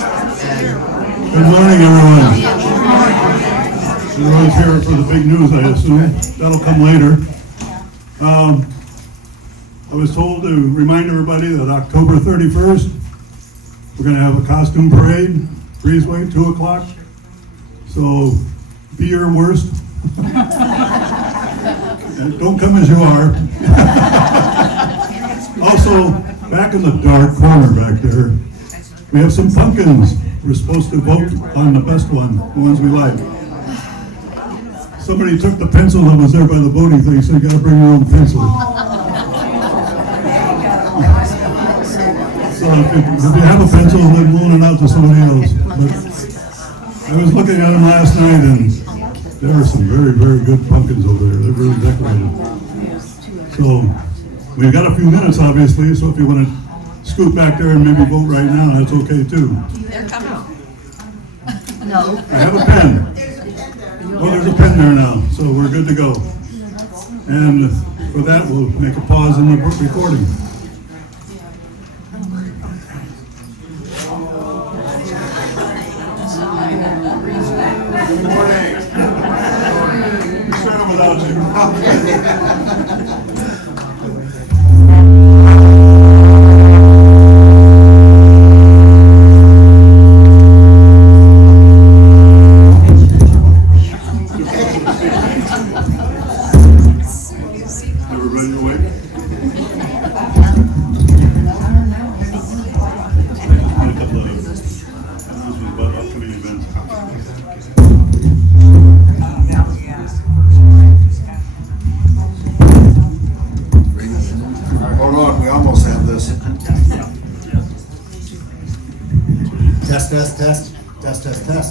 Good morning, everyone. Everyone's here for the big news, I assume. That'll come later. I was told to remind everybody that October 31st, we're going to have a costume parade, Breezeway, 2 o'clock. So be your worst. Don't come as you are. Also, back in the dark corner back there, we have some pumpkins. We're supposed to vote on the best one, the ones we like. Somebody took the pencil that was there by the voting thing, so you gotta bring your own pencil. So if you have a pencil, then loan it out to somebody else. But I was looking at them last night, and there are some very, very good pumpkins over there. They're really decorated. So we've got a few minutes, obviously, so if you want to scoot back there and maybe vote right now, that's okay too. They're coming. No. I have a pen. Oh, there's a pen there now, so we're good to go. And for that, we'll make a pause in the recording. Good morning. We started without you. Everybody awake? A couple of announcements about upcoming events. Hold on, we almost have this. Test, test, test, test, test, test.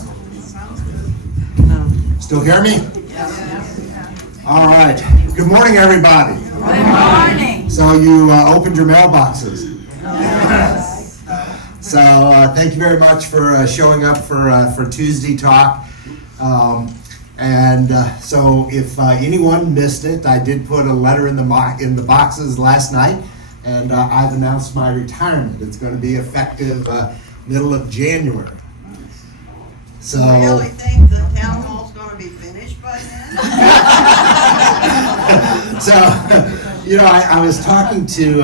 Still hear me? All right. Good morning, everybody. Good morning. So you opened your mailboxes. So thank you very much for showing up for Tuesday talk. So if anyone missed it, I did put a letter in the boxes last night, and I've announced my retirement. It's going to be effective middle of January. So. You really think the town hall's gonna be finished by then? So, I was talking to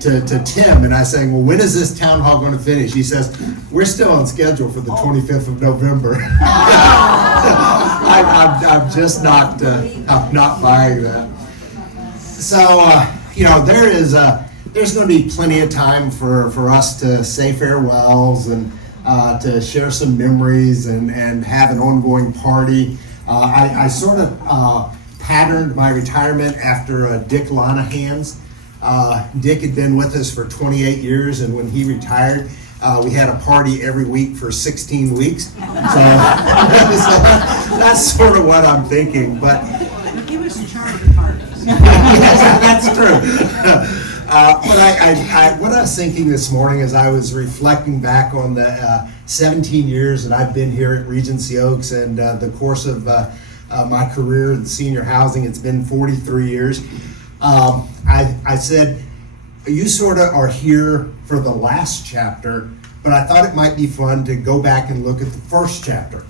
to Tim, and I was saying, well, when is this town hall going to finish? He says, we're still on schedule for the 25th of November. I'm just not, I'm not buying that. So, there's going to be plenty of time for us to say farewells and to share some memories and have an ongoing party. I sort of patterned my retirement after Dick Lonahan's. Dick had been with us for 28 years, and when he retired, we had a party every week for 16 weeks. So, that's sort of what I'm thinking. But He was in charge of parties. yes, that's true. But what I was thinking this morning as I was reflecting back on the 17 years that I've been here at Regency Oaks and the course of my career in senior housing, it's been 43 years. I said, you sort of are here for the last chapter, but I thought it might be fun to go back and look at the first chapter.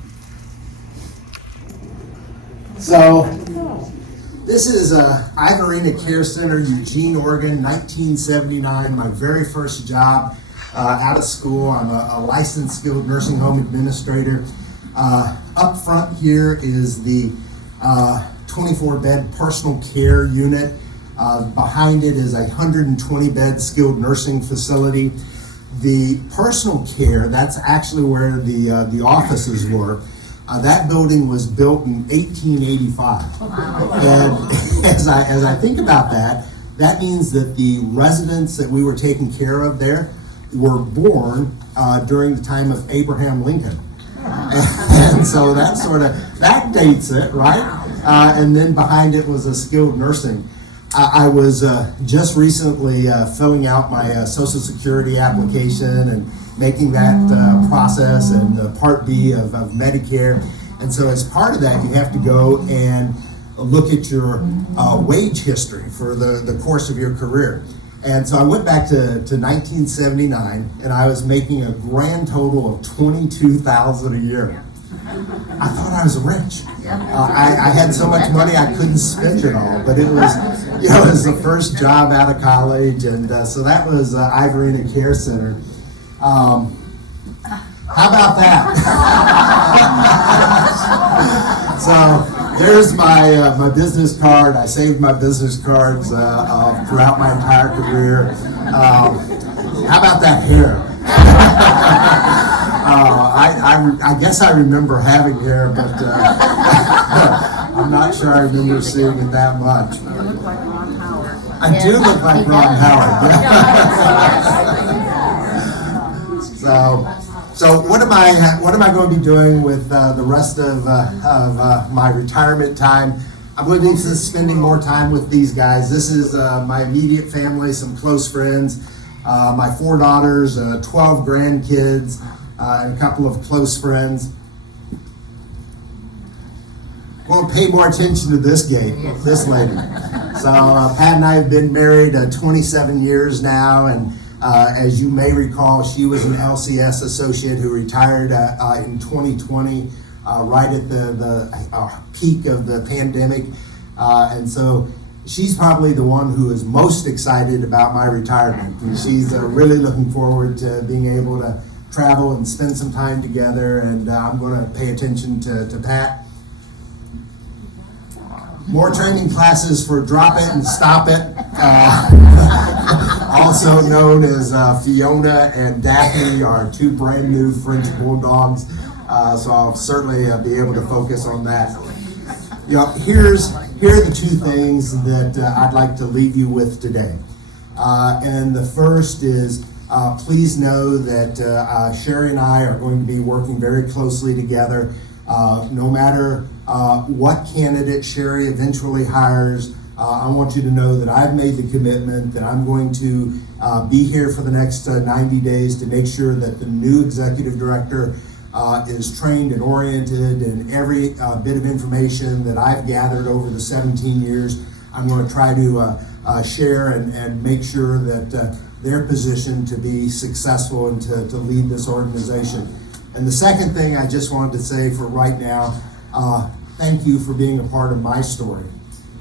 So, this is Ivorina Care Center, Eugene, Oregon, 1979, my very first job out of school. I'm a licensed skilled nursing home administrator. Up front here is the 24-bed personal care unit. Behind it is a 120-bed skilled nursing facility. The personal care, that's actually where the offices were. That building was built in 1885. And as I think about that, that means that the residents that we were taking care of there were born during the time of Abraham Lincoln. And so that dates it, right? And then behind it was a skilled nursing. I was just recently filling out my Social Security application and making that process and Part B of Medicare. And so as part of that, you have to go and look at your wage history for the course of your career. And so I went back to 1979, and I was making a grand total of $22,000 a year. I thought I was rich. I had so much money I couldn't spend it all, but it was, it was the first job out of college, and so that was Ivorina Care Center. How about that? So there's my business card. I saved my business cards throughout my entire career. How about that hair? I guess I remember having hair, but I'm not sure I remember seeing it that much. You look like Ron Howard. I do look like Ron Howard. So what am I going to be doing with the rest of my retirement time? I'm going to be spending more time with these guys. This is my immediate family, some close friends, my 4 daughters, 12 grandkids, and a couple of close friends. I want to pay more attention to this lady. So Pat and I have been married 27 years now, and as you may recall, she was an LCS associate who retired in 2020, right at the peak of the pandemic. And so she's probably the one who is most excited about my retirement. And she's really looking forward to being able to travel and spend some time together. And I'm going to pay attention to Pat. More training classes for Drop It and Stop It. Also known as Fiona and Daphne, our 2 brand new French bulldogs. So I'll certainly be able to focus on that. You know, here are the 2 things that I'd like to leave you with today. And the first is, please know that Sherry and I are going to be working very closely together. No matter what candidate Sherry eventually hires, I want you to know that I've made the commitment that I'm going to be here for the next 90 days to make sure that the new executive director is trained and oriented, and every bit of information that I've gathered over the 17 years, I'm going to try to share and make sure that they're positioned to be successful and to lead this organization. And the second thing I just wanted to say for right now, thank you for being a part of my story.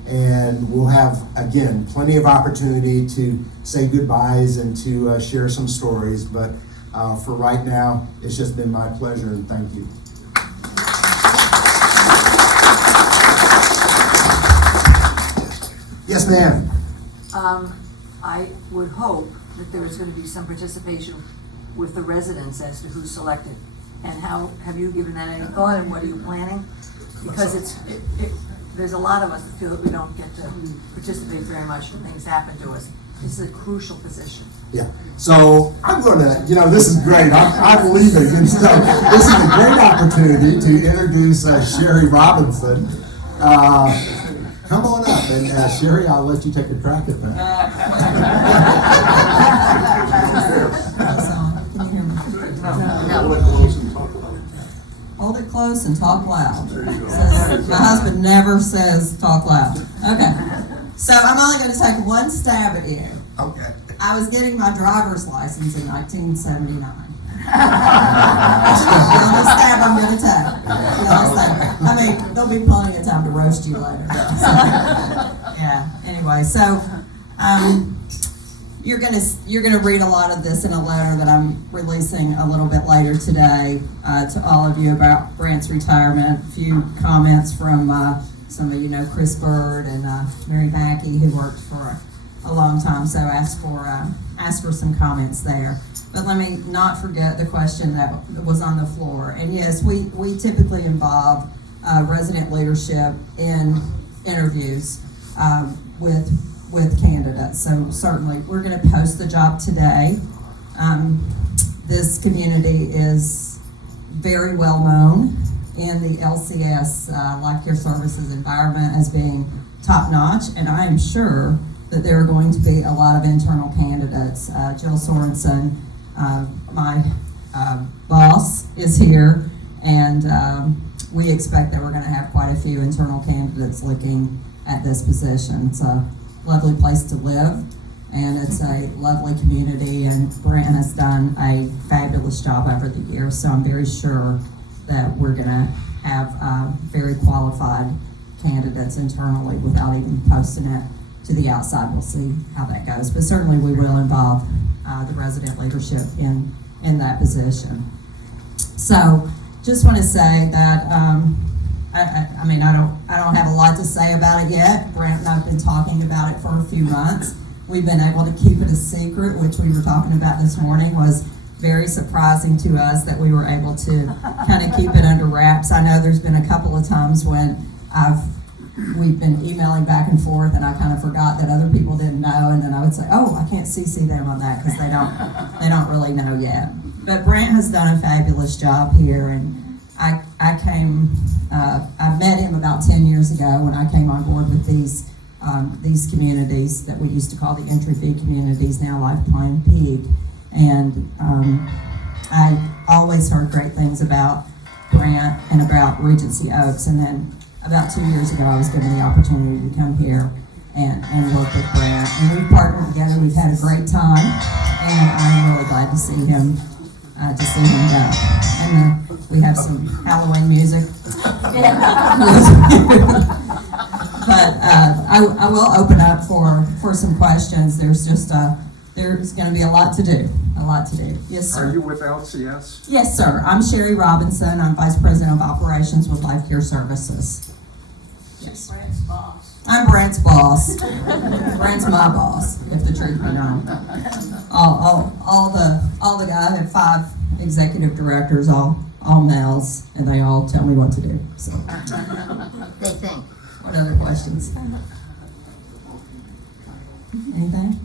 And we'll have, again, plenty of opportunity to say goodbyes and to share some stories. But for right now, it's just been my pleasure, and thank you. Yes, ma'am. I would hope that there is going to be some participation with the residents as to who's selected. And how, have you given that any thought, and what are you planning? Because there's a lot of us that feel that we don't get to participate very much when things happen to us. This is a crucial position. Yeah. So I'm going to, this is great. I'm leaving. And so this is a great opportunity to introduce Sherry Robinson. Come on up. And Sherry, I'll let you take a crack at that. Can you hear me? No. Hold it close and talk loud. My husband never says talk loud. Okay. So I'm only going to take one stab at you. Okay. I was getting my driver's license in 1979. The only stab I'm going to take. I mean, there'll be plenty of time to roast you later. So, yeah. Anyway, so you're gonna read a lot of this in a letter that I'm releasing a little bit later today to all of you about Brant's retirement. A few comments from some of you know Chris Bird and Mary Mackey, who worked for a long time, so ask for some comments there. But let me not forget the question that was on the floor. And yes, we typically involve resident leadership in interviews with candidates. So certainly we're going to post the job today. This community is very well known in the LCS Life Care Services environment as being top notch, and I am sure that there are going to be a lot of internal candidates. Jill Sorensen, my boss, is here, and we expect that we're going to have quite a few internal candidates looking at this position. It's a lovely place to live. And it's a lovely community, and Brent has done a fabulous job over the years, so I'm very sure that we're gonna have very qualified candidates internally without even posting it to the outside. We'll see how that goes, but certainly we will involve the resident leadership in that position. So, just want to say that I mean I don't have a lot to say about it yet. Brent and I've been talking about it for a few months. We've been able to keep it a secret, which we were talking about this morning was very surprising to us that we were able to kind of keep it under wraps. I know there's been a couple of times when we've been emailing back and forth, and I kind of forgot that other people didn't know, and then I would say, "Oh, I can't CC them on that because they don't really know yet." But Brent has done a fabulous job here, and I met him about 10 years ago when I came on board with these communities that we used to call the entry fee communities, now Life Plan Peak, and I always heard great things about Brent and about Regency Oaks, and then about 2 years ago, I was given the opportunity to come here and work with Brent. And we've partnered together. We've had a great time, and I'm really glad to see him go. And we have some Halloween music. But I will open up for some questions. There's going to be a lot to do. Yes, sir. Are you with LCS? Yes, sir. I'm Sherry Robinson. I'm Vice President of Operations with Life Care Services. Yes. Brent's boss. I'm Brent's boss. Brent's my boss, if the truth be known. All the guys, I have 5 executive directors, all males, and they all tell me what to do. So, They think. what other questions? Anything?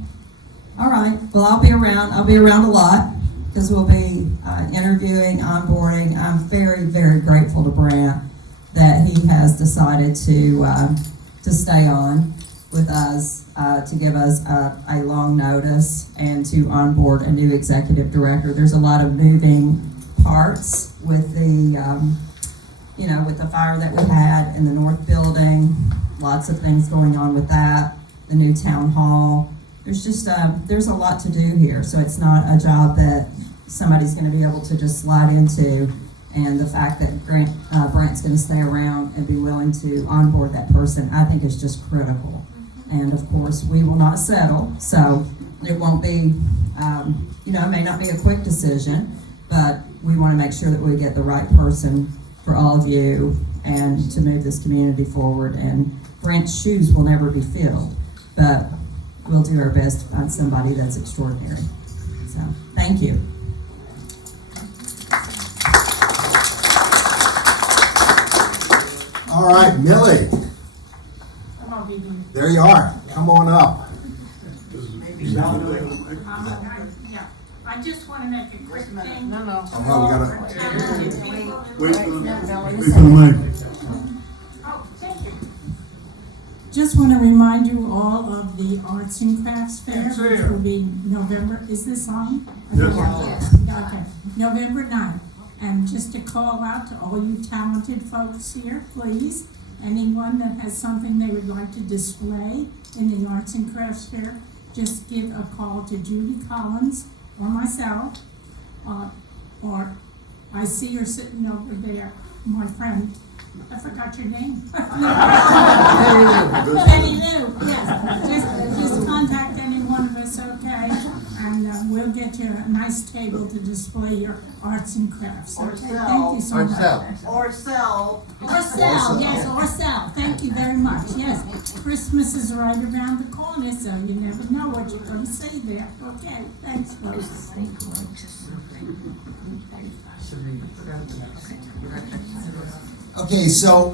All right. Well, I'll be around a lot because we'll be interviewing, onboarding. I'm very, very grateful to Brent that he has decided to stay on with us, to give us a long notice and to onboard a new executive director. There's a lot of moving parts with with the fire that we had in the north building. Lots of things going on with that. The new town hall. There's just there's a lot to do here, so it's not a job that somebody's going to be able to just slide into. And the fact that Brent's going to stay around and be willing to onboard that person, I think is just critical. And of course, we will not settle, so it won't be, it may not be a quick decision, but we want to make sure that we get the right person for all of you and to move this community forward. And Brent's shoes will never be filled, but we'll do our best to find somebody that's extraordinary. So, thank you. All right, Millie, Come on, BB. there you are. Come on up. Yeah, I just want to make a quick thing. No. Oh, we gotta. Wait for the mic. Oh, thank you. Just want to remind you all of the Arts and Crafts Fair, which will be November, is this on? Yes. Okay, November 9th. And just to call out to all you talented folks here, please, anyone that has something they would like to display in the Arts and Crafts Fair, just give a call to Judy Collins or myself, or I see her sitting over there, my friend. I forgot your name. Penny Lou, yes. Just contact any one of us, okay? And we'll get you a nice table to display your arts and crafts. Or Okay, sell. thank you so Or much. sell. Or sell. Or sell, yes, or sell. Thank you very much. Yes, Christmas is right around the corner, so you never know what you're going to see there. Okay, thanks, folks. Okay, so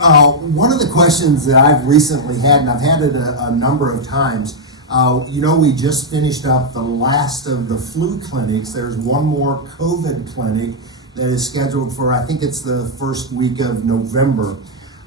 one of the questions that I've recently had, and I've had it a number of times, we just finished up the last of the flu clinics. There's one more COVID clinic that is scheduled for, I think it's the first week of November.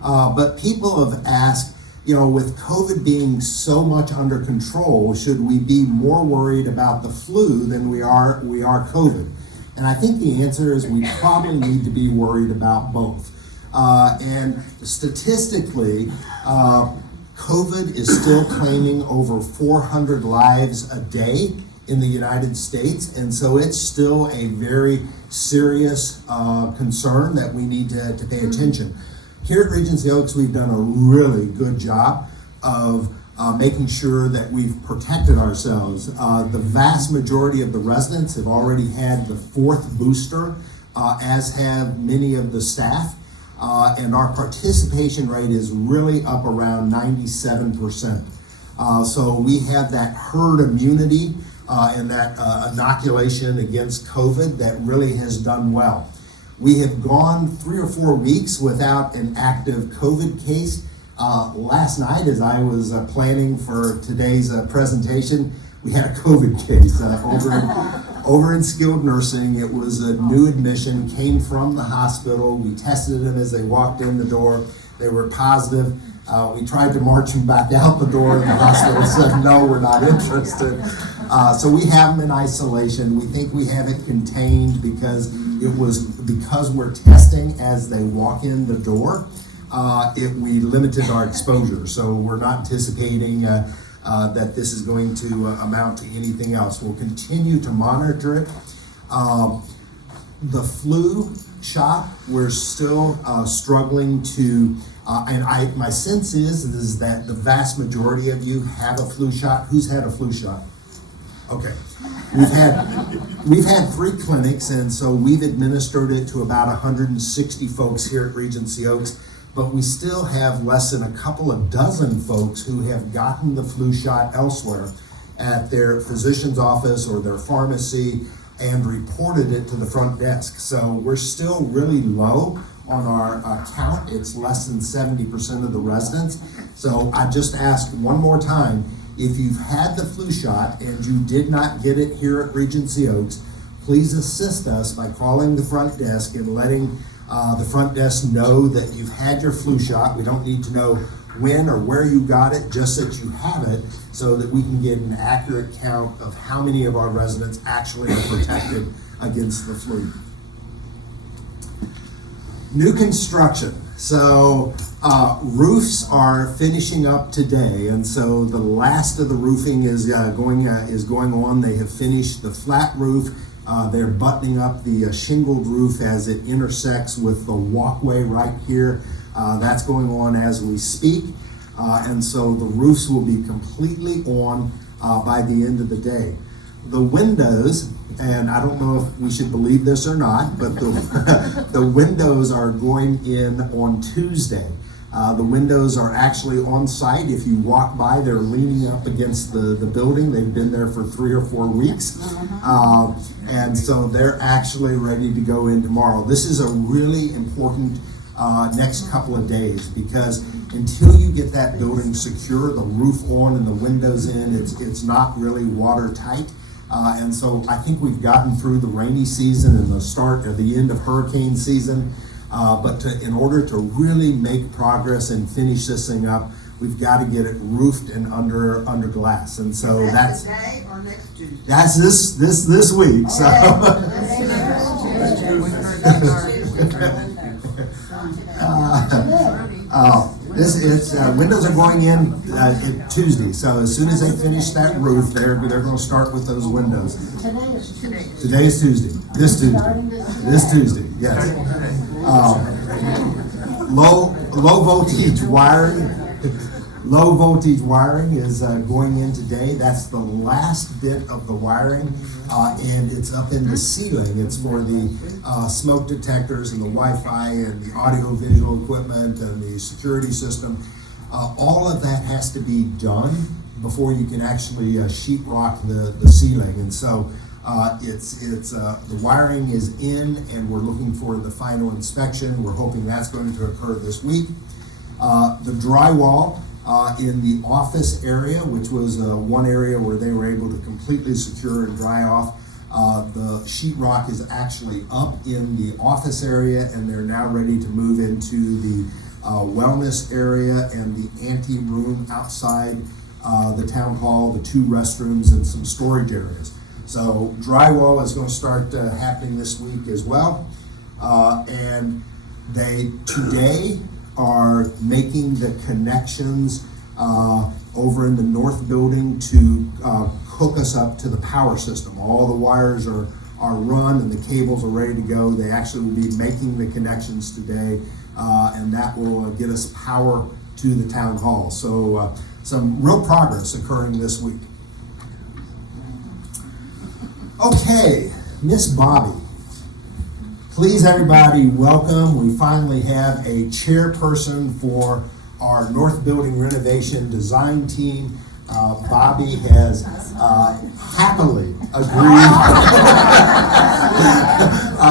But people have asked, with COVID being so much under control, should we be more worried about the flu than we are COVID? And I think the answer is we probably need to be worried about both. And statistically, COVID is still claiming over 400 lives a day in the United States, and so it's still a very serious concern that we need to pay attention. Here at Regency Oaks, we've done a really good job of making sure that we've protected ourselves. The vast majority of the residents have already had the 4th booster, as have many of the staff. And our participation rate is really up around 97%. So we have that herd immunity and that inoculation against COVID that really has done well. We have gone 3 or 4 weeks without an active COVID case. Last night, as I was planning for today's presentation, we had a COVID case over in skilled nursing. It was a new admission, came from the hospital. We tested them as they walked in the door. They were positive. We tried to march them back out the door, and the hospital said, no, we're not interested. So we have them in isolation. We think we have it contained because we're testing as they walk in the door. We limited our exposure, so we're not anticipating that this is going to amount to anything else. We'll continue to monitor it. The flu shot, we're still struggling to, and my sense is that the vast majority of you have a flu shot. Who's had a flu shot? Okay. We've had 3 clinics, and so we've administered it to about 160 folks here at Regency Oaks. But we still have less than a couple of dozen folks who have gotten the flu shot elsewhere at their physician's office or their pharmacy and reported it to the front desk. So we're still really low on our count. It's less than 70% of the residents. So I just ask one more time, if you've had the flu shot and you did not get it here at Regency Oaks, please assist us by calling the front desk and letting the front desk know that you've had your flu shot. We don't need to know when or where you got it, just that you have it, so that we can get an accurate count of how many of our residents actually are protected against the flu. New construction. So roofs are finishing up today, and so the last of the roofing is going on. They have finished the flat roof. They're buttoning up the shingled roof as it intersects with the walkway right here. That's going on as we speak. And so the roofs will be completely on by the end of the day. The windows, and I don't know if we should believe this or not, but the windows are going in on Tuesday. The windows are actually on site. If you walk by, they're leaning up against the building. They've been there for 3 or 4 weeks. And so they're actually ready to go in tomorrow. This is a really important next couple of days, because until you get that building secure, the roof on and the windows in, it's not really watertight. And so I think we've gotten through the rainy season and the start or the end of hurricane season. But in order to really make progress and finish this thing up, we've got to get it roofed and under glass. And so that's today or next Tuesday? That's this week. So windows are going in Tuesday. So as soon as they finish that roof, they're going to start with those windows. Today is Tuesday. This Tuesday. Yes. Low voltage wiring. Low voltage wiring is going in today. That's the last bit of the wiring, and it's up in the ceiling. It's for the smoke detectors and the Wi-Fi and the audio-visual equipment and the security system. All of that has to be done before you can actually sheetrock the ceiling. And so the wiring is in, and we're looking for the final inspection. We're hoping that's going to occur this week. The drywall in the office area, which was one area where they were able to completely secure and dry off. The sheetrock is actually up in the office area, and they're now ready to move into the wellness area and the ante room outside the town hall, the 2 restrooms, and some storage areas. So drywall is going to start happening this week as well. And they today are making the connections over in the north building to hook us up to the power system. All the wires are run and the cables are ready to go. They actually will be making the connections today, and that will get us power to the town hall. So some real progress occurring this week. Okay, Miss Bobby. Please, everybody, welcome. We finally have a chairperson for our North Building renovation design team. Bobby has happily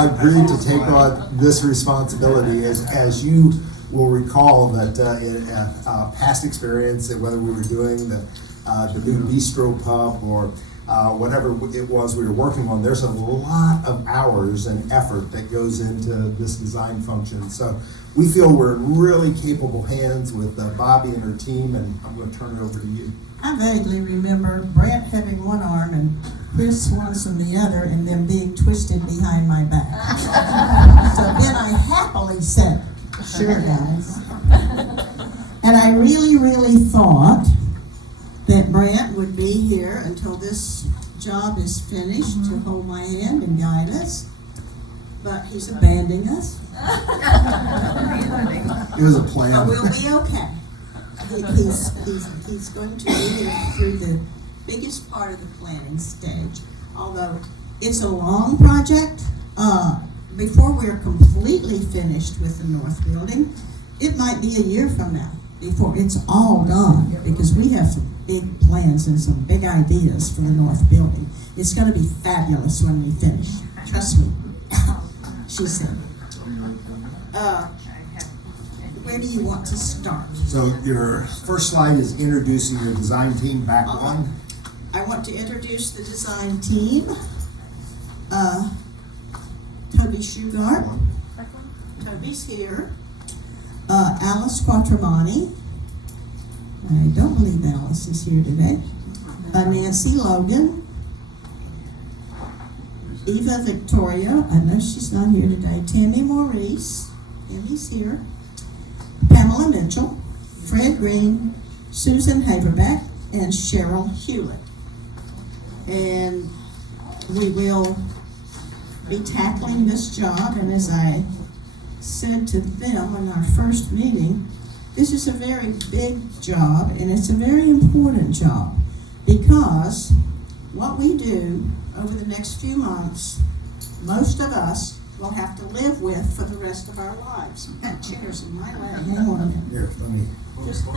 agreed to take on this responsibility. As you will recall, that in past experience, whether we were doing the new bistro pub or whatever it was we were working on, there's a lot of hours and effort that goes into this design function. So we feel we're in really capable hands with Bobby and her team, and I'm going to turn it over to you. I vaguely remember Brent having one arm and Chris Swanson the other, and them being twisted behind my back. So then I happily said, "Sure, guys." And I really, really thought that Brent would be here until this job is finished to hold my hand and guide us, but he's abandoning us. It was a plan. But we'll be okay. He's going to be here through the biggest part of the planning stage. Although it's a long project, before we're completely finished with the north building, it might be a year from now before it's all done, because we have some big plans and some big ideas for the north building. It's going to be fabulous when we finish. Trust me, she said. Where do you want to start? So your first slide is introducing your design team. Back one. I want to introduce the design team. Toby Shugart. Toby's here. Alice Quattromani. I don't believe Alice is here today. Nancy Logan. Eva Victoria. I know she's not here today. Tammy Maurice. Tammy's here. Pamela Mitchell, Fred Green, Susan Haverback, and Cheryl Hewlett. And we will be tackling this job, and as I said to them in our first meeting, this is a very big job, and it's a very important job, because what we do over the next few months, most of us will have to live with for the rest of our lives. I've got chairs in my lap. Hang on a minute. Here, let me. Just a You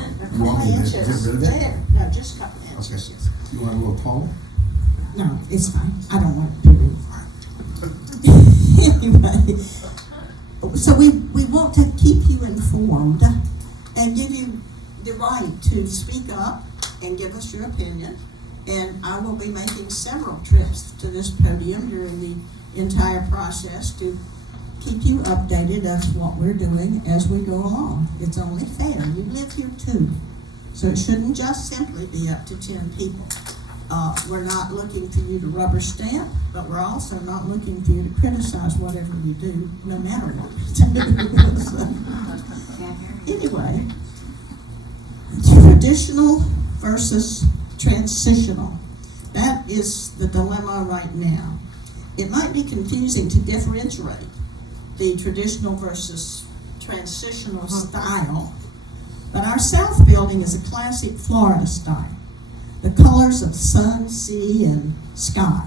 want couple me to inches. get rid of it? There. No, just a couple Okay. inches. You want a little taller? No, it's fine. I don't want it to move. Anyway, so we want to keep you informed and give you the right to speak up and give us your opinion. And I will be making several trips to this podium during the entire process to keep you updated of what we're doing as we go along. It's only fair. You live here too. So it shouldn't just simply be up to 10 people. We're not looking for you to rubber stamp, but we're also not looking for you to criticize whatever we do, no matter what we do. So, anyway, traditional versus transitional. That is the dilemma right now. It might be confusing to differentiate the traditional versus transitional style, but our south building is a classic Florida style. The colors of sun, sea, and sky.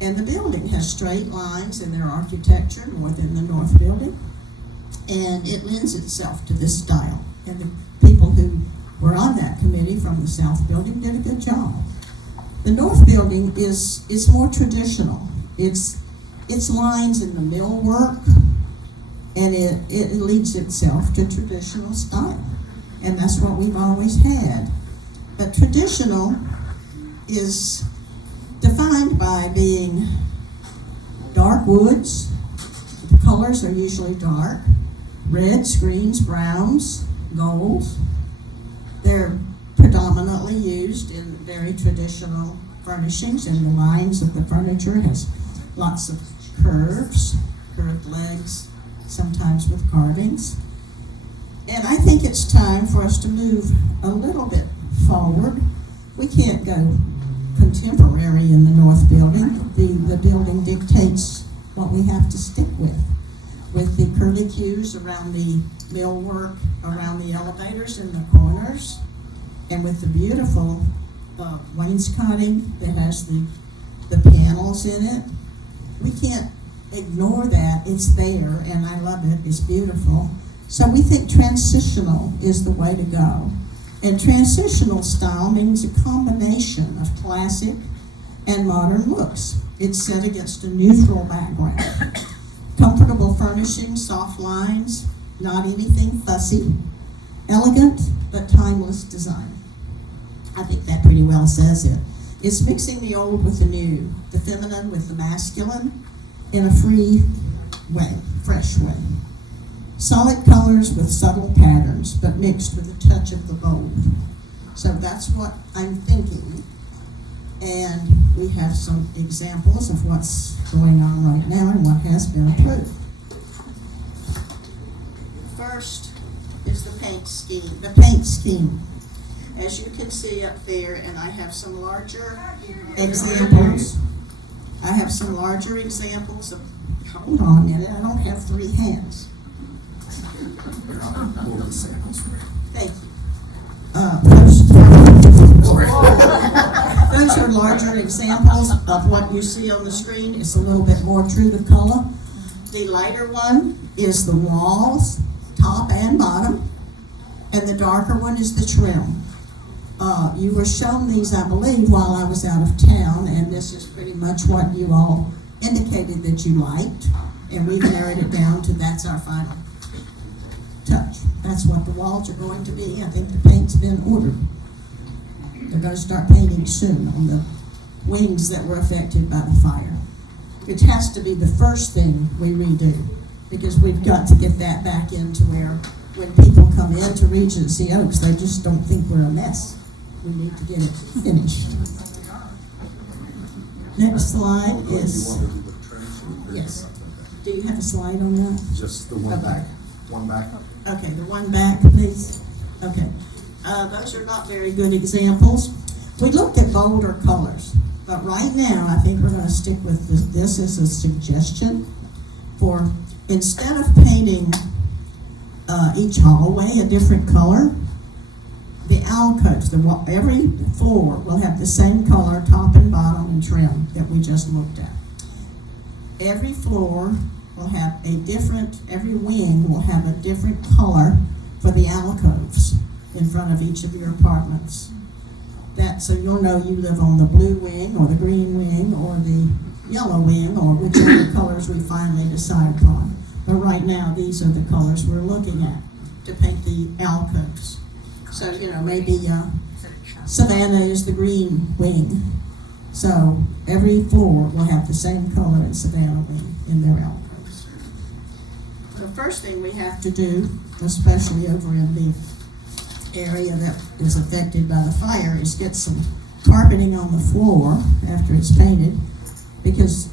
And the building has straight lines in their architecture more than the north building, and it lends itself to this style. And the people who were on that committee from the south building did a good job. The north building is more traditional. It's lines in the millwork, and it leads itself to traditional style. And that's what we've always had. But traditional is defined by being dark woods. The colors are usually dark. Reds, greens, browns, golds. They're predominantly used in very traditional furnishings, and the lines of the furniture has lots of curved legs, sometimes with carvings. And And I think it's time for us to move a little bit forward. We can't go contemporary in the north building. The building dictates what we have to stick with the curlicues around the millwork, around the elevators in the corners, and with the beautiful wainscoting that has the panels in it. We can't ignore that. It's there, and I love it. It's beautiful. So we think transitional is the way to go. And transitional style means a combination of classic and modern looks. It's set against a neutral background. Comfortable furnishing, soft lines, not anything fussy. Elegant but timeless design. I think that pretty well says it. It's mixing the old with the new, the feminine with the masculine in a free way, fresh way. Solid colors with subtle patterns, but mixed with a touch of the bold. So that's what I'm thinking. And we have some examples of what's going on right now and what has been approved. First is the paint scheme. The paint scheme. As you can see up there, and I have some larger examples. I have some larger examples of, hold on a minute, I don't have 3 hands. Thank you. Those are larger examples of what you see on the screen. It's a little bit more true to color. The lighter one is the walls, top and bottom, and the darker one is the trim. You were shown these, I believe, while I was out of town, and this is pretty much what you all indicated that you liked, and we've narrowed it down to that's our final touch. That's what the walls are going to be. I think the paint's been ordered. They're going to start painting soon on the wings that were affected by the fire. It has to be the first thing we redo, because we've got to get that back into where when people come into Regency Oaks, they just don't think we're a mess. We need to get it finished. Next slide is, yes. Do you have a slide on that? Just the one back. One back. Okay, the one back, please. Okay. Those are not very good examples. We looked at bolder colors, but right now I think we're going to stick with this as a suggestion for, instead of painting each hallway a different color, the alcoves, every floor will have the same color, top and bottom and trim that we just looked at. Every floor will have every wing will have a different color for the alcoves in front of each of your apartments. So you'll know you live on the blue wing or the green wing or the yellow wing or whichever colors we finally decide upon. But right now, these are the colors we're looking at to paint the alcoves. So, maybe Savannah is the green wing. So every floor will have the same color in Savannah wing in their alcoves. The first thing we have to do, especially over in the area that is affected by the fire, is get some carpeting on the floor after it's painted, because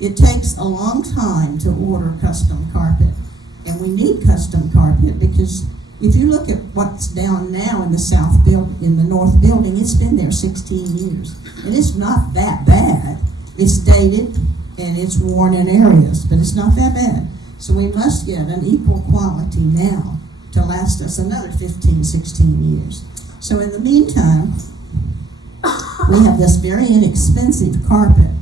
it takes a long time to order custom carpet. And we need custom carpet because if you look at what's down now in the north building, it's been there 16 years. And it's not that bad. It's dated and it's worn in areas, but it's not that bad. So we must get an equal quality now to last us another 15, 16 years. So in the meantime, we have this very inexpensive carpet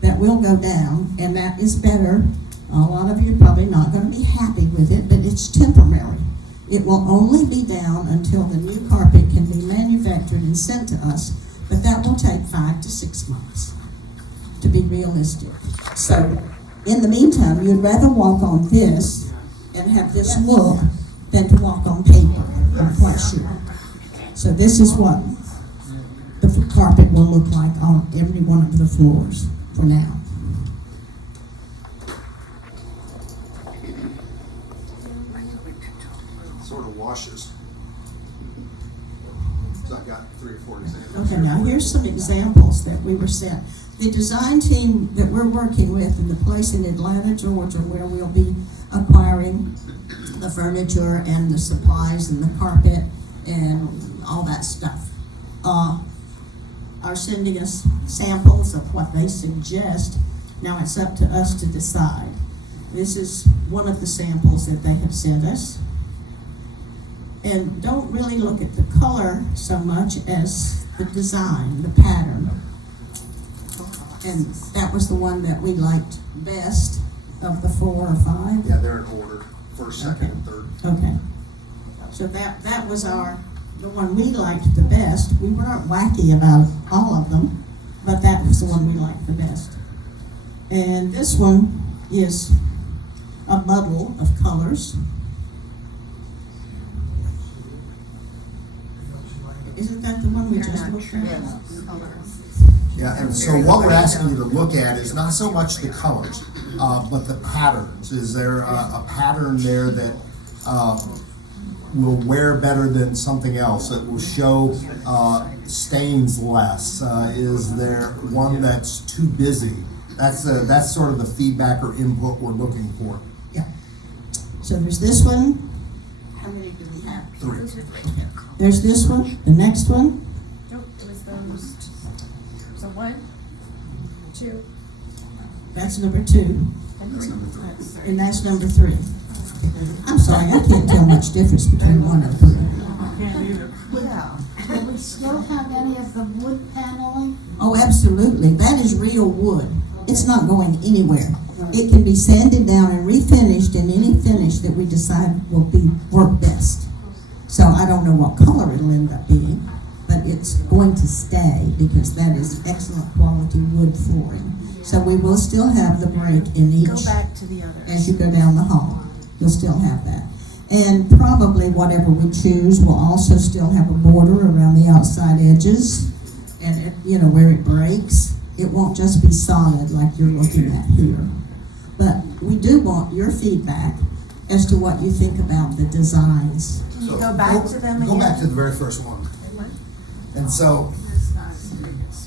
that will go down, and that is better. A lot of you are probably not going to be happy with it, but it's temporary. It will only be down until the new carpet can be manufactured and sent to us, but that will take 5 to 6 months, to be realistic. So in the meantime, you'd rather walk on this and have this look than to walk on paper, I'm quite sure. So this is what the carpet will look like on every one of the floors for now. Sort of washes. So I've got 3 or 4 examples. Okay, now here's some examples that we were sent. The design team that we're working with in the place in Atlanta, Georgia, where we'll be acquiring the furniture and the supplies and the carpet and all that stuff, are sending us samples of what they suggest. Now it's up to us to decide. This is one of the samples that they have sent us. And don't really look at the color so much as the design, the pattern. And that was the one that we liked best of the 4 or 5. Yeah, they're in order, first, second, and third. Okay. So that was the one we liked the best. We weren't wacky about all of them, but that was the one we liked the best. And this one is a muddle of colors. Isn't that the one we just looked at? Yeah, and so what we're asking you to look at is not so much the colors, but the patterns. Is there a pattern there that will wear better than something else, that will show stains less? Is there one that's too busy? That's sort of the feedback or input we're looking for. Yeah. So there's this one. How many do we have? 3. There's this one, the next one. Nope, it was those. So 1, 2, That's number 2. and 3. And that's number 3. I'm sorry, I can't tell much difference between 1 and 3. Yeah. Do we still have any of the wood paneling? Oh, absolutely. That is real wood. It's not going anywhere. It can be sanded down and refinished in any finish that we decide will work best. So I don't know what color it'll end up being, but it's going to stay because that is excellent quality wood flooring. So we will still have the break in each. Go back to the others. As you go down the hall, you'll still have that. And probably whatever we choose will also still have a border around the outside edges. And where it breaks, it won't just be solid like you're looking at here. But we do want your feedback as to what you think about the designs. Can you go back to them again? Go back to the very first one. And so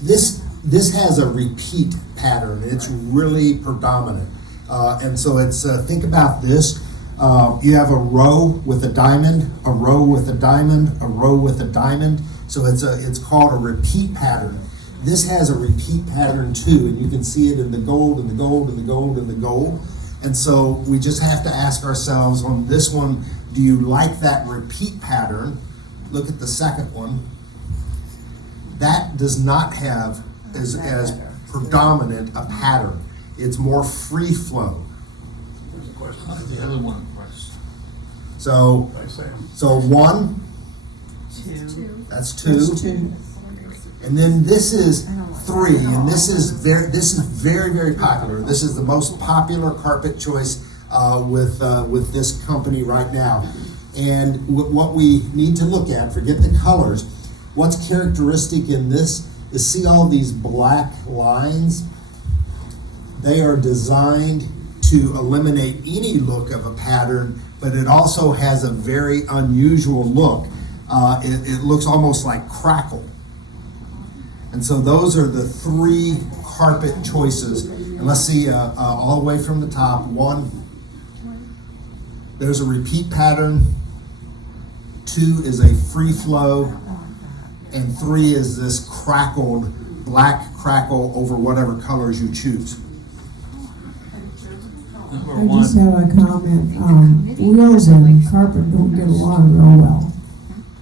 this has a repeat pattern. It's really predominant. And so it's, think about this. You have a row with a diamond, a row with a diamond, a row with a diamond. So it's called a repeat pattern. This has a repeat pattern too, and you can see it in the gold and the gold and the gold and the gold. And so we just have to ask ourselves on this one, do you like that repeat pattern? Look at the second one. That does not have as predominant a pattern. It's more free flow. The other one was. So 1, 2. that's 2. There's 2. And then this is 3, and this is very, very popular. This is the most popular carpet choice with this company right now. And what we need to look at, forget the colors, what's characteristic in this is see all these black lines? They are designed to eliminate any look of a pattern, but it also has a very unusual look. It looks almost like crackle. And so those are the 3 carpet choices. And let's see, all the way from the top. 1, there's a repeat pattern. 2 is a free flow. And 3 is this crackled, black crackle over whatever colors you choose. Number I just 1. have a comment. Wheels and carpet don't get along real well.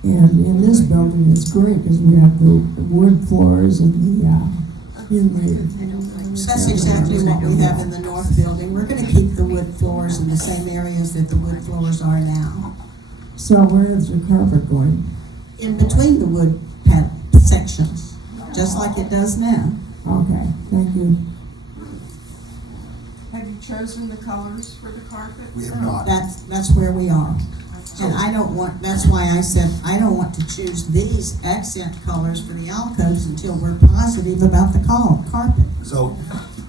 And in this building, it's great because we have the wood floors and That's exactly what we have in the north building. We're gonna keep the wood floors in the same areas that the wood floors are now. So where is your carpet going? In between the wood sections, just like it does now. Okay, thank you. Have you chosen the colors for the carpet? We have not. That's where we are. And that's why I said, I don't want to choose these accent colors for the alcoves until we're positive about the carpet. So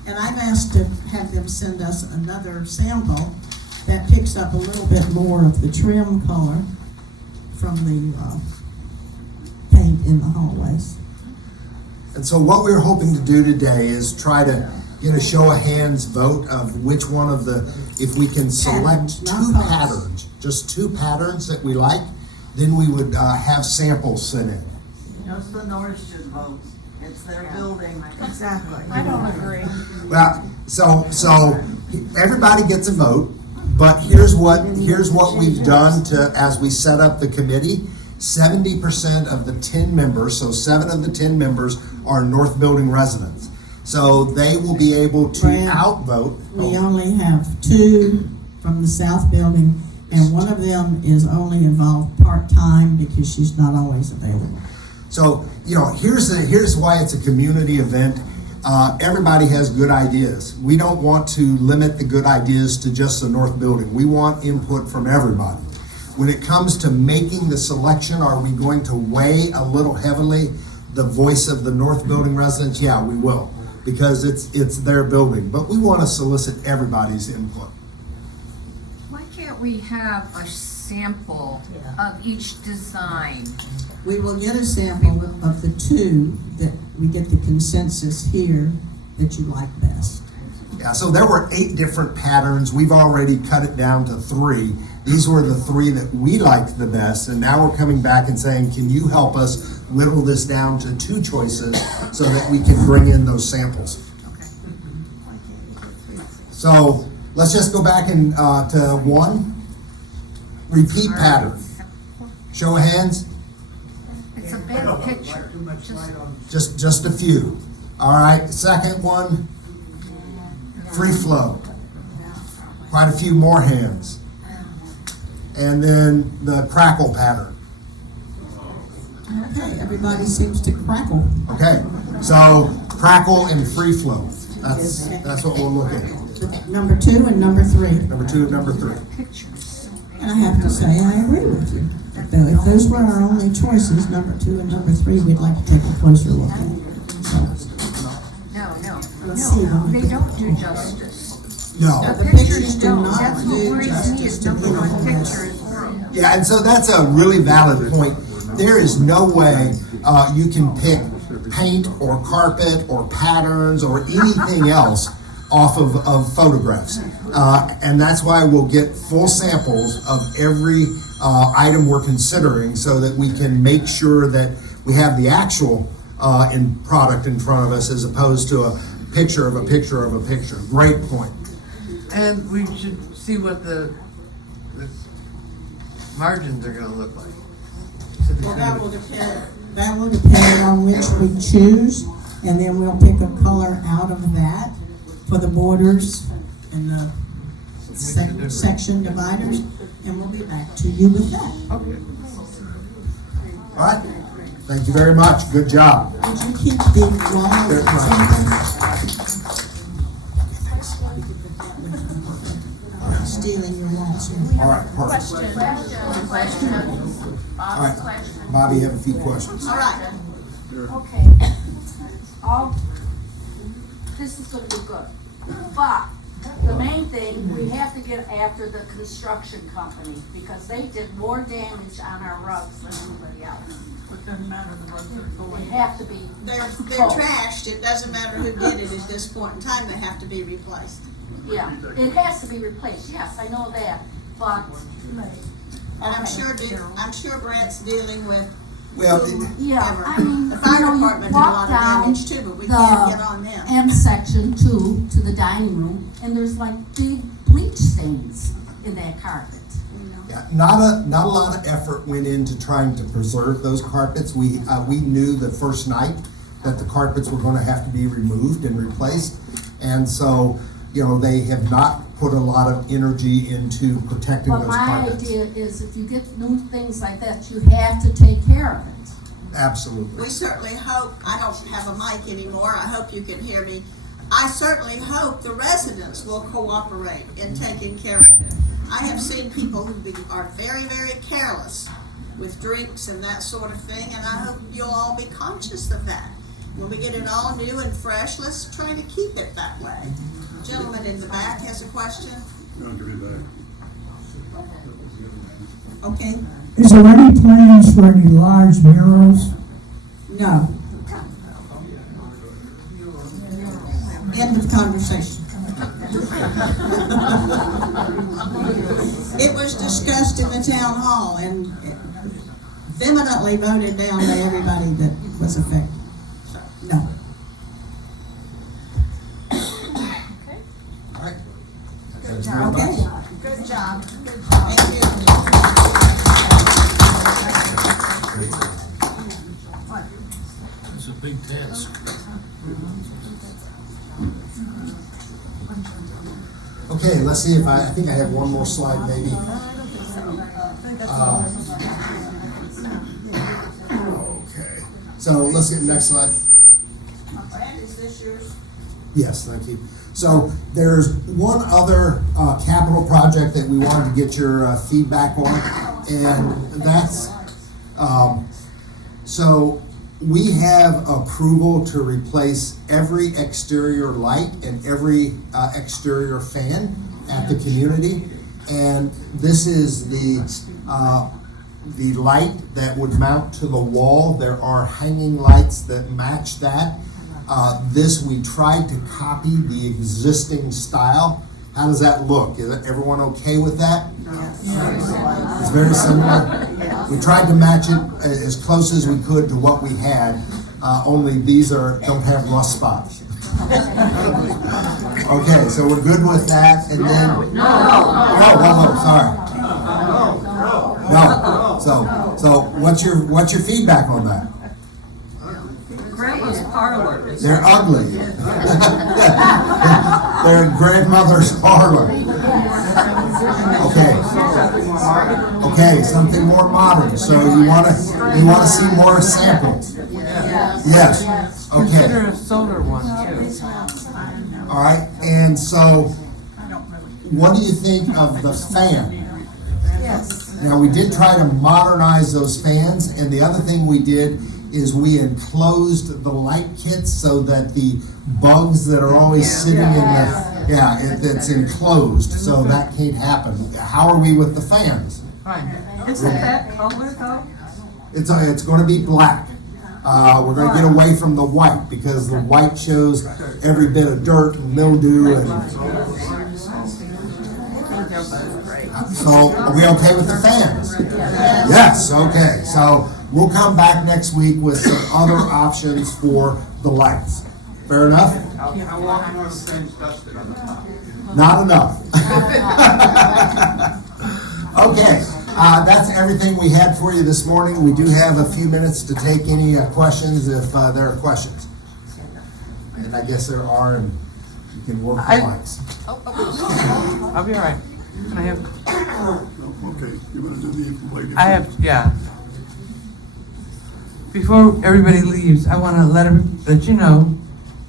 And I've asked to have them send us another sample that picks up a little bit more of the trim color from the paint in the hallways. And so what we're hoping to do today is try to get a show of hands vote of which one of the, if we can select Patterns, not two colors. patterns, just two patterns that we like, then we would have samples sent in. Just the North should vote. It's their building. Exactly. I don't agree. Well, so everybody gets a vote, but here's what we've done to, as we set up the committee, 70% of the 10 members, so 7 of the 10 members are North Building residents. So they will be able to Brad, outvote. We only have 2 from the South Building, and one of them is only involved part-time because she's not always available. So, here's why it's a community event. Everybody has good ideas. We don't want to limit the good ideas to just the North Building. We want input from everybody. When it comes to making the selection, are we going to weigh a little heavily the voice of the North Building residents? Yeah, we will, because it's their building. But we want to solicit everybody's input. Why can't we have a sample of each design? We will get a sample of the 2 that we get the consensus here that you like best. Yeah, so there were 8 different patterns. We've already cut it down to 3. These were the 3 that we liked the best, and now we're coming back and saying, can you help us whittle this down to 2 choices so that we can bring in those samples? So let's just go back and to 1. Repeat pattern. Show of hands. It's a big picture. Just a few. All right. Second one. Free flow. Quite a few more hands. And then the crackle pattern. Okay, everybody seems to crackle. Okay. So crackle and free flow. That's what we'll look at. Number 2 and number 3. Number 2 and number 3. And I have to say, I agree with you. Though if those were our only choices, number 2 and number 3, we'd like to take a closer look at. No, see them. they don't do justice. No. The The pictures pictures do don't. not That's what do worries me justice is to number one beautiful picture is world. Yeah, and so that's a really valid point. There is no way you can pick paint or carpet or patterns or anything else off of photographs. And that's why we'll get full samples of every item we're considering so that we can make sure that we have the actual product in front of us as opposed to a picture of a picture of a picture. Great point. And we should see what the margins are gonna look like. So Well, that will depend on which we choose, and then we'll pick a color out of that for the borders and the section dividers, and we'll be back to you with that. Okay. All right. Thank you very much. Good job. Would you keep the wall Good stealing your walls here? All right. Perfect. All right. Bobby, you have a few questions. All right. Okay, this is gonna be good, but the main thing, we have to get after the construction company, because they did more damage on our rugs than anybody else. It doesn't matter, the roads are They going. have to be They're controlled. trashed, it doesn't matter who did it at this point in time, they have to be replaced. Yeah, it has to be replaced, yes, I know that, but, And I'm sure Brent's dealing with Well, yeah, I mean, the fire you know, you department did a walk lot of down damage too, but we can't get on the them. M section too, to the dining room, and there's like big bleach stains in that carpet. yeah, not a lot of effort went into trying to preserve those carpets. We knew the first night that the carpets were going to have to be removed and replaced, and so they have not put a lot of energy into protecting But those my carpets. idea is if you get new things like that, you have to take care of it. Absolutely. We certainly hope, I don't have a mic anymore, I hope you can hear me. I certainly hope the residents will cooperate in taking care of it. I have seen people who are very, very careless with drinks and that sort of thing, and I hope you'll all be conscious of that. When we get it all new and fresh, let's try to keep it that way. Gentleman in the back has a question. Okay. Is there any plans for any large murals? No. End of conversation. It was discussed in the town hall and vehemently voted down by everybody that was affected. So, no. All right. Okay. Good job. Thank you. It's a big task. Okay, let's see if I think I have one more slide maybe. Okay, so let's get the next slide. Brad, is this yours? Yes, thank you. So there's one other capital project that we wanted to get your feedback on, and that's, so we have approval to replace every exterior light and every exterior fan at the community. And this is the light that would mount to the wall. There are hanging lights that match that. This we tried to copy the existing style. How does that look? Is everyone okay with that? It's very similar. We tried to match it as close as we could to what we had. Only these don't have rust spots. Okay, so we're good with that, and then sorry. No. So what's your feedback on that? Grandma's parlor. They're ugly. They're grandmother's parlor. Okay, something more modern. So you want to see more samples? Yes. Okay. Consider a solar one too. All right. And so, what do you think of the fan? Yes. Now we did try to modernize those fans, and the other thing we did is we enclosed the light kits so that the bugs that are always sitting in it's enclosed, so that can't happen. How are we with the fans? Fine. Isn't that color though? It's going to be black. We're going to get away from the white because the white shows every bit of dirt and mildew. And so, are we okay with the fans? Yes. Okay. So we'll come back next week with some other options for the lights. Fair enough? How often are the fans dusted on the top? Not enough. Okay, that's everything we had for you this morning. We do have a few minutes to take any questions if there are questions. And I guess there are, and you can work the mics. I'll be all right. I have, Okay, you're gonna do the employee. yeah. Before everybody leaves, I want to let you know,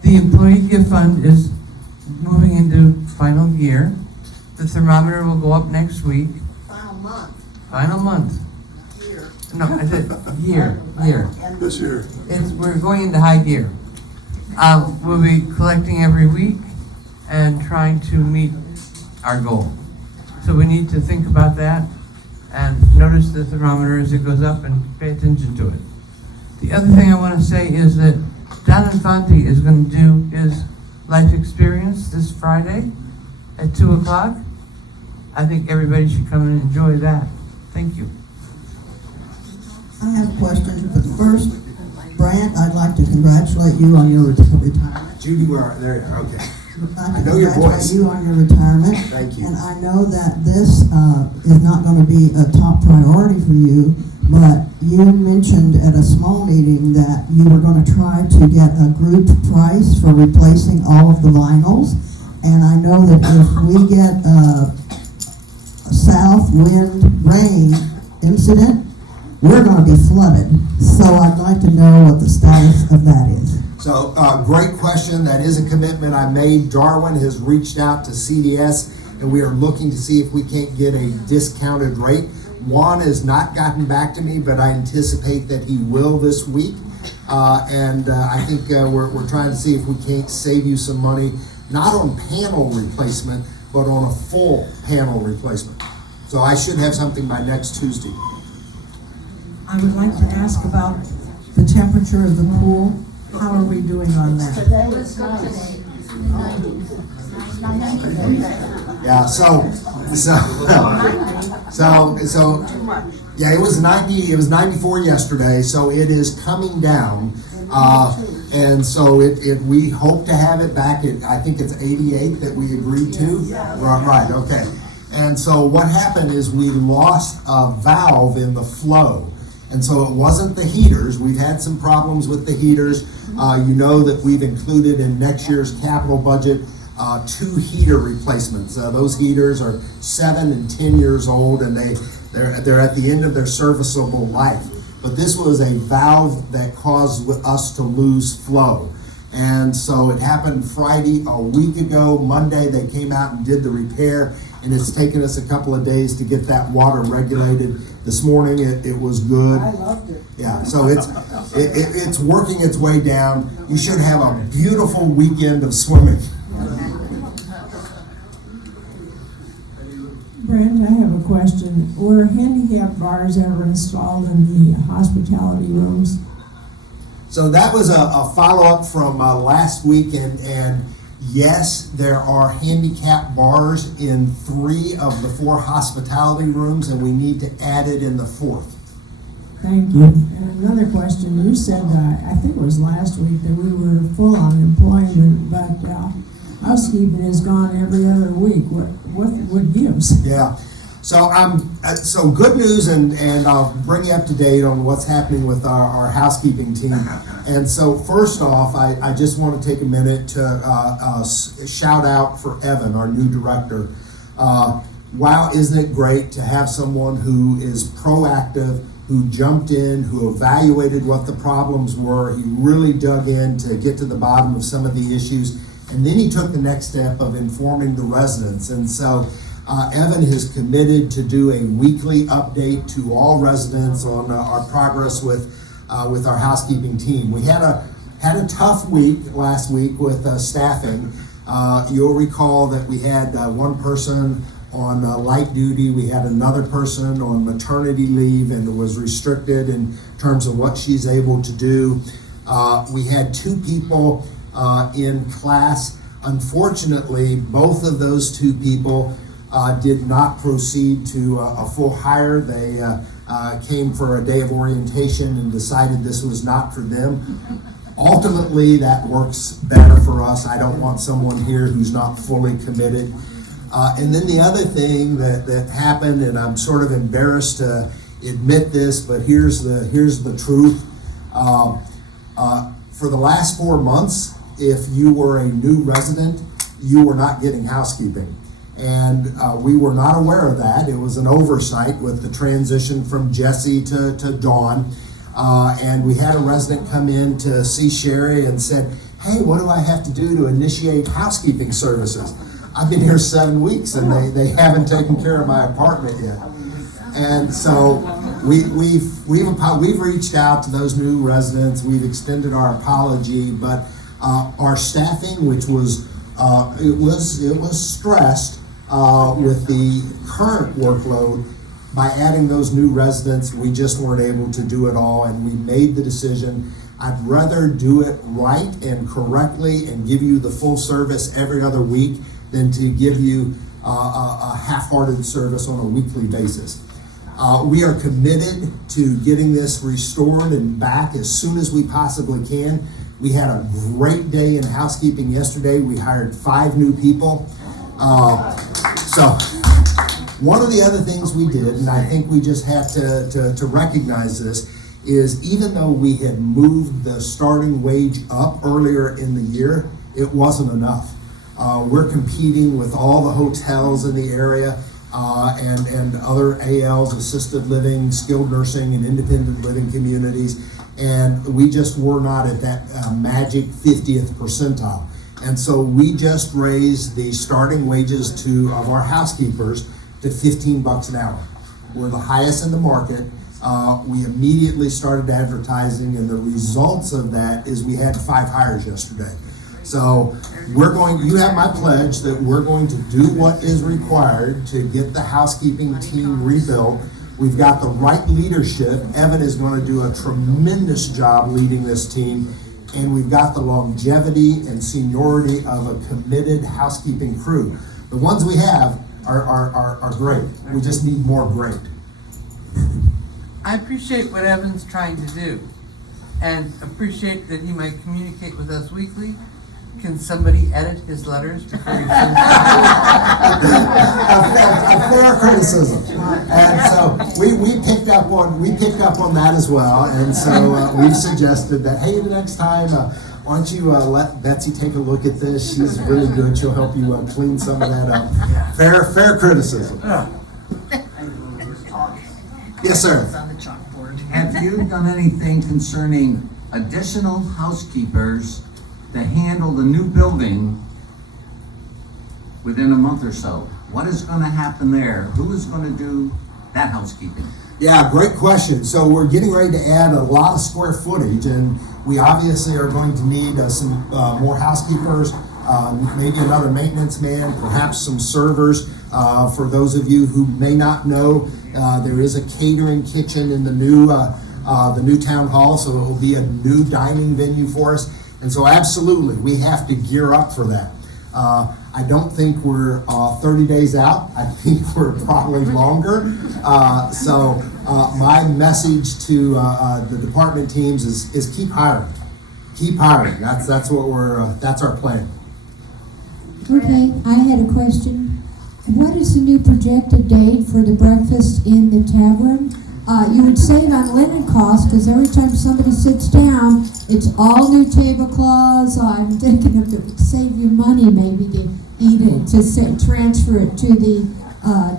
the employee gift fund is moving into final year. The thermometer will go up next week. Final month. Year. No, I said year. This year. We're going into high gear. We'll be collecting every week and trying to meet our goal. So we need to think about that and notice the thermometer as it goes up and pay attention to it. The other thing I want to say is that Don Infante is going to do his life experience this Friday at 2 o'clock. I think everybody should come and enjoy that. Thank you. I have questions, but first, Brant, I'd like to congratulate you on your retirement. Judy, there you are. Okay. I know your voice. congratulate you on your retirement. Thank you. And I know that this is not going to be a top priority for you, but you mentioned at a small meeting that you were going to try to get a group price for replacing all of the vinyls. And I know that if we get a south wind rain incident, we're going to be flooded. So I'd like to know what the status of that is. So, great question. That is a commitment I made. Darwin has reached out to CDS, and we are looking to see if we can't get a discounted rate. Juan has not gotten back to me, but I anticipate that he will this week. I think we're trying to see if we can't save you some money, not on panel replacement, but on a full panel replacement. So I should have something by next Tuesday. I would like to ask about the temperature of the pool. How are we doing on that? Yeah, yeah, it was 94 yesterday, so it is coming down. And so we hope to have it back at, I think it's 88 that we agreed to? Right, okay. And so what happened is we lost a valve in the flow. And so it wasn't the heaters. We've had some problems with the heaters. You know that we've included in next year's capital budget 2 heater replacements. Those heaters are 7 and 10 years old, and they're at the end of their serviceable life. But this was a valve that caused us to lose flow. And so it happened Friday a week ago. Monday they came out and did the repair, and it's taken us a couple of days to get that water regulated. This morning it was good. I loved it. Yeah, so it's working its way down. You should have a beautiful weekend of swimming. Brent, I have a question. Were handicap bars ever installed in the hospitality rooms? So that was a follow-up from last week, and yes, there are handicap bars in 3 of the 4 hospitality rooms, and we need to add it in the 4th. Thank you. And another question, you said, I think it was last week, that we were full on employment, but housekeeping has gone every other week. What gives? Yeah. So good news, and I'll bring you up to date on what's happening with our housekeeping team. And so first off, I just want to take a minute to shout out for Evan, our new director. Wow, isn't it great to have someone who is proactive, who jumped in, who evaluated what the problems were. He really dug in to get to the bottom of some of the issues. And then he took the next step of informing the residents. And so Evan has committed to do a weekly update to all residents on our progress with our housekeeping team. We had a tough week last week with staffing. You'll recall that we had one person on light duty. We had another person on maternity leave and was restricted in terms of what she's able to do. We had 2 people in class. Unfortunately, both of those 2 people did not proceed to a full hire. They came for a day of orientation and decided this was not for them. Ultimately, that works better for us. I don't want someone here who's not fully committed. And then the other thing that happened, and I'm sort of embarrassed to admit this, but here's the truth. For the last 4 months, if you were a new resident, you were not getting housekeeping. And we were not aware of that. It was an oversight with the transition from Jesse to Dawn. And we had a resident come in to see Sherry and said, hey, what do I have to do to initiate housekeeping services? I've been here 7 weeks and they haven't taken care of my apartment yet. And so we've reached out to those new residents. We've extended our apology, but our staffing, which was it was stressed with the current workload. By adding those new residents, we just weren't able to do it all, and we made the decision. I'd rather do it right and correctly and give you the full service every other week than to give you a half-hearted service on a weekly basis. We are committed to getting this restored and back as soon as we possibly can. We had a great day in housekeeping yesterday. We hired 5 new people. So one of the other things we did, and I think we just have to recognize this, is even though we had moved the starting wage up earlier in the year, it wasn't enough. We're competing with all the hotels in the area and other ALs, assisted living, skilled nursing, and independent living communities, and we just were not at that magic 50th percentile. And so we just raised the starting wages of our housekeepers to $15 an hour. We're the highest in the market. We immediately started advertising, and the results of that is we had 5 hires yesterday. So you have my pledge that we're going to do what is required to get the housekeeping team rebuilt. We've got the right leadership. Evan is going to do a tremendous job leading this team, and we've got the longevity and seniority of a committed housekeeping crew. The ones we have are great. We just need more great. I appreciate what Evan's trying to do and appreciate that he might communicate with us weekly. Can somebody edit his letters before he sends them? A fair criticism. And so we picked up on that as well. And so we've suggested that, hey, the next time, why don't you let Betsy take a look at this? She's really good. She'll help you clean some of that up. Fair criticism. Yes, sir. Have you done anything concerning additional housekeepers to handle the new building within a month or so? What is going to happen there? Who is going to do that housekeeping? Yeah, great question. So we're getting ready to add a lot of square footage, and we obviously are going to need some more housekeepers, maybe another maintenance man, perhaps some servers. For those of you who may not know, there is a catering kitchen in the new town hall, so it will be a new dining venue for us. And so absolutely, we have to gear up for that. I don't think we're 30 days out. I think we're probably longer. So my message to the department teams is keep hiring. Keep hiring. That's our plan. Okay, I had a question. What is the new projected date for the breakfast in the tavern? You would save on linen costs, because every time somebody sits down, it's all new tablecloths. I'm thinking if it would save you money maybe to eat it, to transfer it to the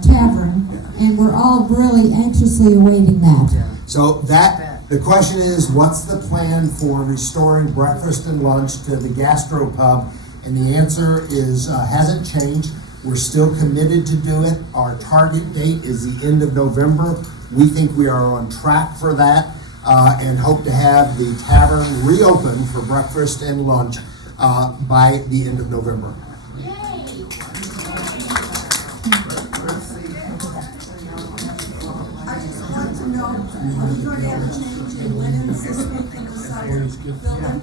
tavern, and we're all really anxiously awaiting that. So the question is, what's the plan for restoring breakfast and lunch to the gastropub? And the answer is hasn't changed. We're still committed to do it. Our target date is the end of November. We think we are on track for that and hope to have the tavern reopened for breakfast and lunch by the end of November. Are you going to have a change in linens this week in the summer building?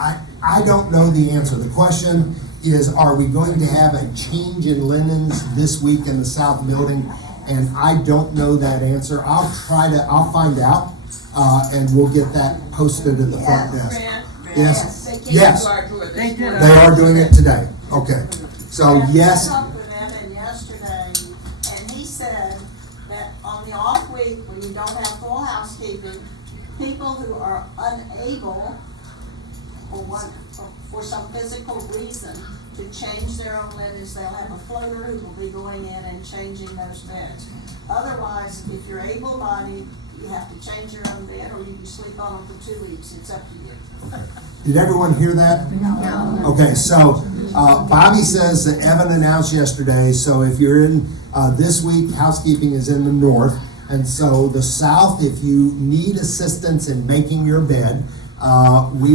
I don't know the answer. The question is, are we going to have a change in linens this week in the south building? And I don't know that answer. I'll find out, and we'll get that posted at the front desk. Yes. They are doing it today. Okay. So yes. I talked with Evan yesterday, and he said that on the off week when you don't have full housekeeping, people who are unable for some physical reason to change their own linens, they'll have a floater who will be going in and changing those beds. Otherwise, if you're able-bodied, you have to change your own bed, or you can sleep on them for 2 weeks. It's up to you. Did everyone hear that? No. Okay, so Bobby says that Evan announced yesterday, so if you're in this week, housekeeping is in the north, and so the south, if you need assistance in making your bed, we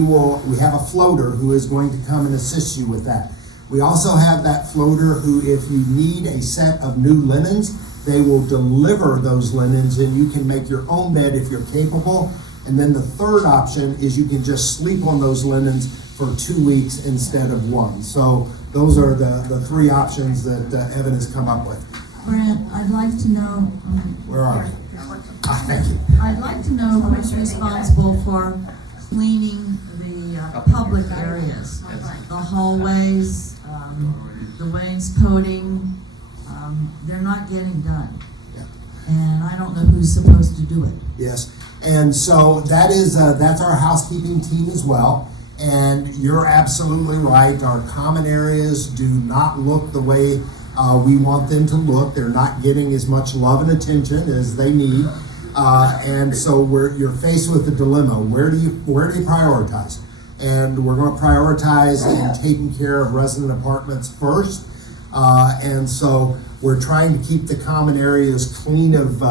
have a floater who is going to come and assist you with that. We also have that floater who, if you need a set of new linens, they will deliver those linens and you can make your own bed if you're capable. And then the third option is you can just sleep on those linens for 2 weeks instead of 1. So those are the three options that Evan has come up with. Brent, I'd like to know. Where are we? Thank you. I'd like to know who's responsible for cleaning the public areas, the hallways, the wainscoting. They're not getting done. Yeah. And I don't know who's supposed to do it. Yes, and so that's our housekeeping team as well. And you're absolutely right. Our common areas do not look the way we want them to look. They're not getting as much love and attention as they need. And so you're faced with a dilemma. Where do you prioritize? And we're going to prioritize in taking care of resident apartments first. And so we're trying to keep the common areas clean of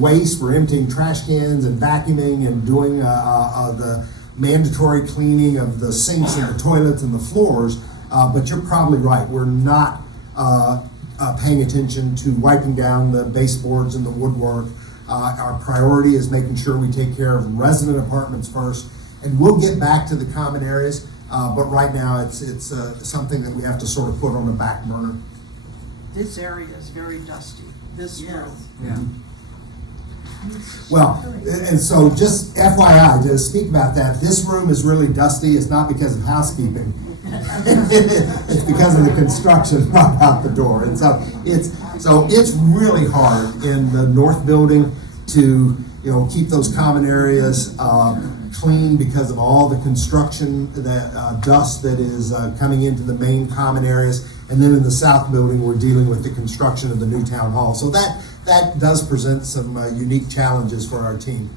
waste. We're emptying trash cans and vacuuming and doing the mandatory cleaning of the sinks and the toilets and the floors. But you're probably right. We're not paying attention to wiping down the baseboards and the woodwork Our priority is making sure we take care of resident apartments first, and we'll get back to the common areas, but right now it's something that we have to sort of put on the back burner. This area is very dusty, this room. Yeah. Well, and so just FYI, to speak about that, this room is really dusty. It's not because of housekeeping. It's because of the construction right out the door. And so it's really hard in the north building to, keep those common areas clean because of all the construction, that dust that is coming into the main common areas. And then in the south building, we're dealing with the construction of the new town hall. So that does present some unique challenges for our team.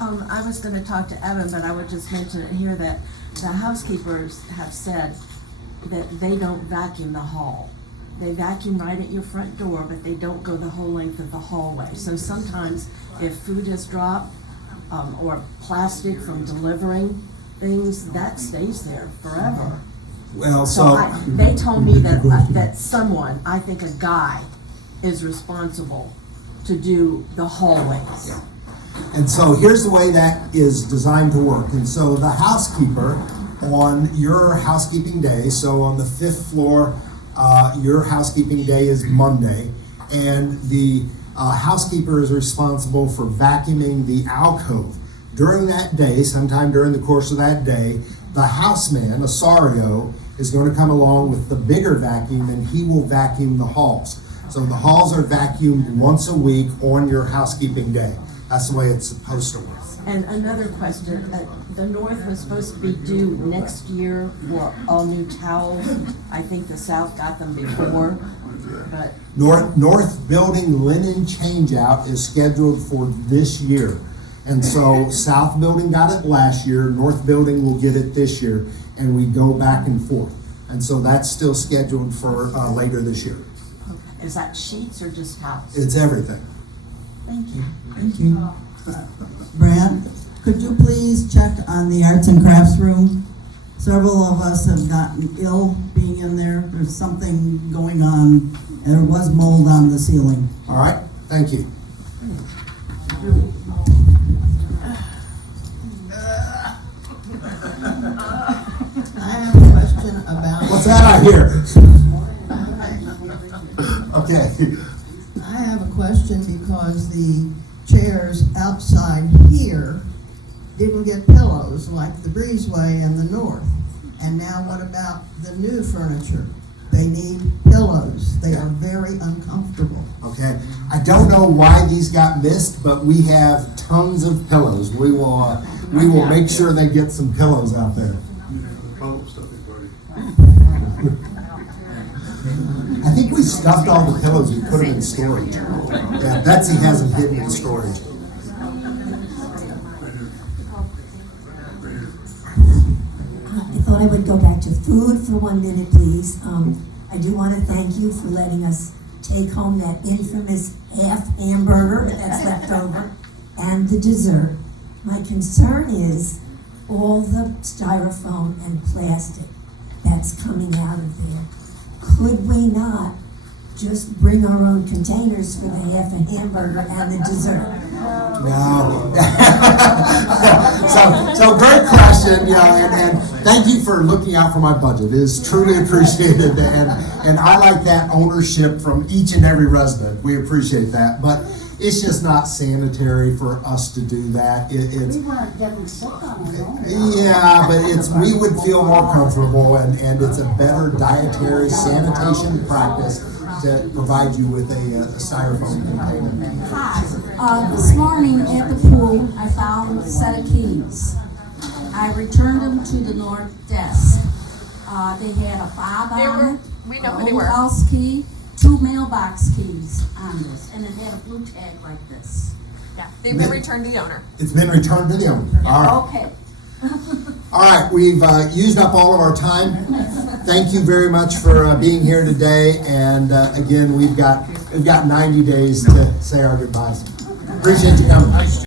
I was gonna talk to Evan, but I would just mention it here that the housekeepers have said that they don't vacuum the hall. They vacuum right at your front door, but they don't go the whole length of the hallway. So sometimes if food has dropped, or plastic from delivering things, that stays there forever. Well, They told me that, that someone, I think a guy, is responsible to do the hallways. And so here's the way that is designed to work. And so the housekeeper on your housekeeping day, so on the 5th floor, your housekeeping day is Monday, and the housekeeper is responsible for vacuuming the alcove. During that day, sometime during the course of that day, the houseman, Asario, is going to come along with the bigger vacuum, and he will vacuum the halls. So the halls are vacuumed once a week on your housekeeping day. That's the way it's supposed to work. And another question, the north was supposed to be due next year for all new towels. I think the south got them before, but. North building linen changeout is scheduled for this year. And so south building got it last year, north building will get it this year, and we go back and forth. And so that's still scheduled for later this year. Is that sheets or just towels? It's everything. Thank you. Thank you. Brad, could you please check on the arts and crafts room? Several of us have gotten ill being in there. There's something going on. There was mold on the ceiling. All right, thank you. I have a question about. What's that I hear? Okay. I have a question because the chairs outside here didn't get pillows like the breezeway and the north. And now what about the new furniture? They need pillows. They are very uncomfortable. Okay. I don't know why these got missed, but we have tons of pillows. We will make sure they get some pillows out there. I think we stuffed all the pillows. We put them in storage. Yeah, Betsy has them hidden in storage. I thought I would go back to food for 1 minute, please. I do want to thank you for letting us take home that infamous half hamburger that's left over and the dessert. My concern is all the styrofoam and plastic that's coming out of there. Could we not just bring our own containers for the half a hamburger and the dessert? No. so great question, and thank you for looking out for my budget. It is truly appreciated, and I like that ownership from each and every resident. We appreciate that, but it's just not sanitary for us to do that. It's, We weren't getting sick on it. yeah, but we would feel more comfortable, and it's a better dietary sanitation practice to provide you with a styrofoam container. Hi, this morning at the pool, I found a set of keys. I returned them to the north desk. They had a fob on it, we know a who they old were. house key, 2 mailbox keys on this, and it had a blue tag like this. Yeah, they've been returned to the owner. It's been returned to the owner. All right. Okay. All right, we've used up all of our time. Thank you very much for being here today. And again, we've got 90 days to say our goodbyes. Appreciate you coming.